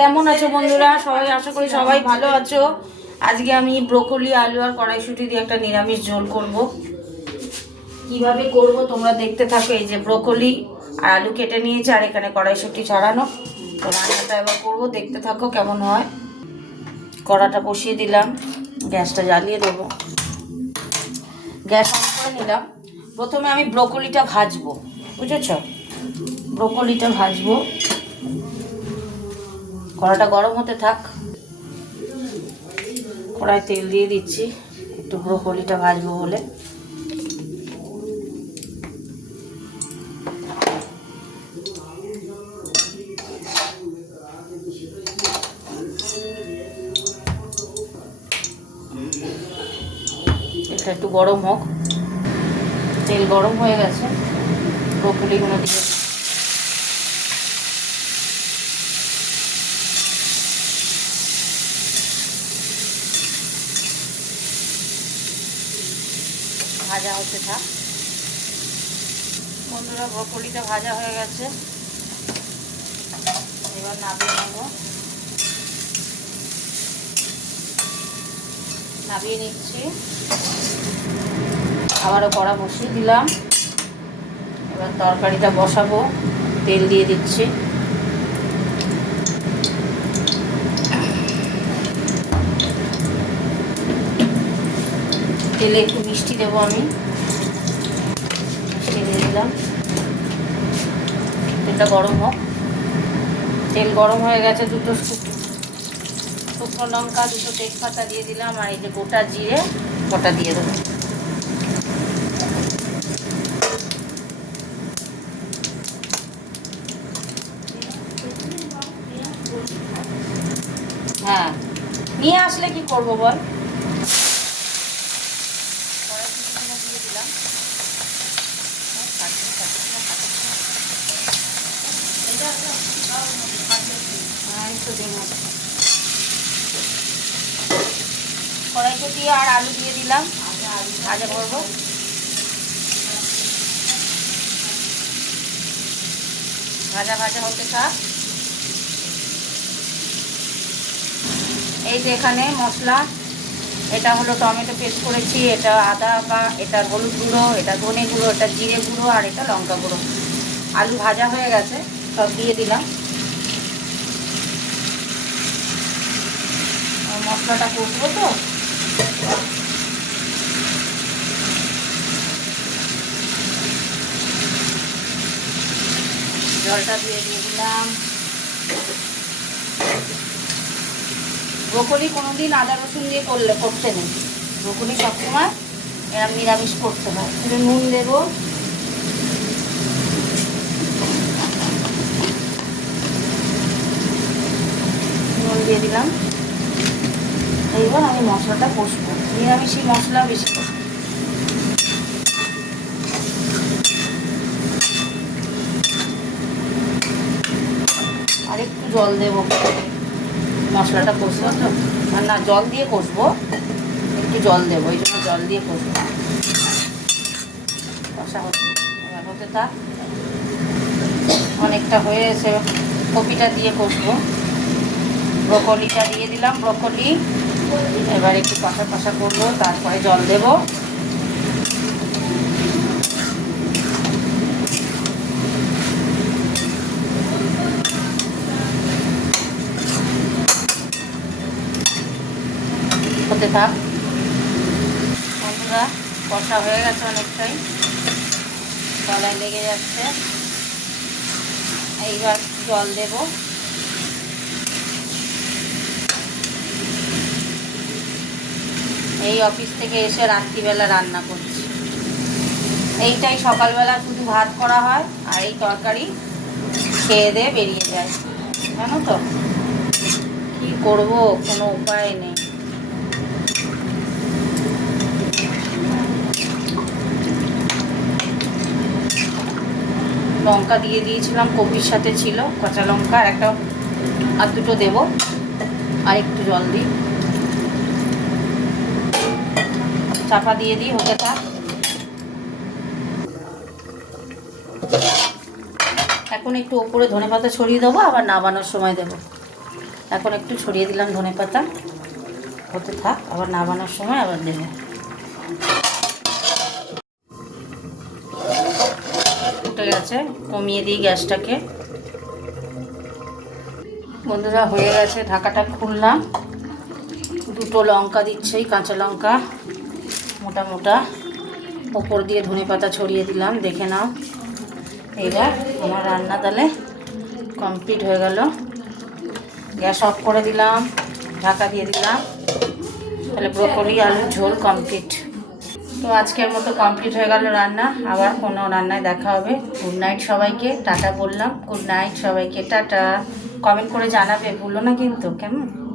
কেমন আছো বন্ধুরা? সবাই আশা করি সবাই ভালো আছো। আজকে আমি ব্রোকলি, আলু আর কড়াইশুঁটি দিয়ে একটা নিরামিষ ঝোল করব। কিভাবে করব তোমরা দেখতে থাকো। এই যে ব্রোকলি আর আলু কেটে নিয়েছি, আর এখানে কড়াইশুঁটি ছাড়ানো। তো রান্নাটা এবার করবো, দেখতে থাকো কেমন হয়। কড়াটা বসিয়ে দিলাম, গ্যাসটা জ্বালিয়ে দেবো। গ্যাস অন করে নিলাম। প্রথমে আমি ব্রোকলিটা ভাজবো, বুঝেছ? ব্রোকলিটা ভাজবো। কড়াটা গরম হতে থাক। কড়াই তেল দিয়ে দিচ্ছি, একটু ব্রোকলিটা ভাজবো বলে। এটা একটু গরম হোক। তেল গরম হয়ে গেছে, ব্রোকলিগুলো দিয়ে ভাজা হতে থাক। বন্ধুরা, ব্রোকলিটা ভাজা হয়ে গেছে, এবার নামিয়ে নেব। নামিয়ে নিচ্ছি। আবারও কড়া বসিয়ে দিলাম। এবার তরকারিটা বসাবো। তেল দিয়ে দিচ্ছি। তেলে একটু মিষ্টি দেবো আমি। মিষ্টি দিয়ে দিলাম। তেলটা গরম হোক। তেল গরম হয়ে গেছে। দুটো শুকনো লঙ্কা, দুটো তেজপাতা দিয়ে দিলাম, আর এই যে গোটা জিরে গোটা দিয়ে দেবো। হ্যাঁ, নিয়ে আসলে কি করবো বল? দিয়ে দিলাম। কড়াইতে দিয়ে আর আলু দিয়ে দিলাম, ভাজা করবো। ভাজা ভাজা হতে থাক। এই যে এখানে মশলা, এটা হলো টমেটো পেস্ট করেছি, এটা আদা বা এটা হলুদ গুঁড়ো, এটা ধনে গুঁড়ো, এটা জিরে গুঁড়ো, আর এটা লঙ্কা গুঁড়ো। আলু ভাজা হয়ে গেছে, সব দিয়ে দিলাম। মশলাটা কষবো তো। জলটা দিয়ে দিলাম। ব্রোকলি কোনোদিন আদা রসুন দিয়ে করতে নেই। ব্রোকলি সবসময় এরকম নিরামিষ করতে হয়। একটু নুন দেবো। নুন দিয়ে দিলাম। এইবার আমি মশলাটা কষবো। নিরামিষই মশলা বেশি কষবো। আর একটু জল দেবো, মশলাটা কষবো তো। না, জল দিয়ে কষবো, একটু জল দেবো, এই জন্য জল দিয়ে কষবো। কষা হতে থাক। অনেকটা হয়ে এসে কপিটা দিয়ে কষবো। ব্রোকলিটা দিয়ে দিলাম। ব্রোকলি এবার একটু কষা কষা করবো, তারপরে জল দেবো। হতে থাক। বন্ধুরা, কষা হয়ে গেছে অনেকটাই, গলায় লেগে যাচ্ছে। এইবার জল দেব। এই অফিস থেকে এসে রাত্রিবেলা রান্না করছি। এইটাই সকালবেলা শুধু ভাত করা হয়, আর এই তরকারি খেয়ে দিয়ে বেরিয়ে যায়, জানো তো। কি করব, কোনো উপায় নেই। লঙ্কা দিয়ে দিয়েছিলাম, কপির সাথে ছিল কাঁচা লঙ্কা, আর একটা আর দুটো দেবো। আর একটু জল দিই, চাপা দিয়ে দিই, হতে থাক। এখন একটু ওপরে ধনেপাতা ছড়িয়ে দেবো, আবার নামানোর সময় দেবো। এখন একটু ছড়িয়ে দিলাম ধনেপাতা, হতে থাক, আবার নামানোর সময় আবার দেবো। উঠে গেছে, কমিয়ে দিই গ্যাসটাকে। বন্ধুরা হয়ে গেছে, ঢাকাটা খুললাম। দুটো লঙ্কা দিচ্ছি, কাঁচা লঙ্কা মোটা মোটা, ওপর দিয়ে ধনেপাতা ছড়িয়ে দিলাম, দেখে নাও। এবার আমার রান্না তাহলে কমপ্লিট হয়ে গেল। গ্যাস অফ করে দিলাম, ঢাকা দিয়ে দিলাম। তাহলে ব্রোকলি আলুর ঝোল কমপ্লিট। তো আজকের মতো কমপ্লিট হয়ে গেল রান্না। আবার কোনো রান্নায় দেখা হবে। গুড নাইট সবাইকে, টাটা বললাম। গুড নাইট সবাইকে, টাটা। কমেন্ট করে জানাবে ভুলো না কিন্তু, কেমন?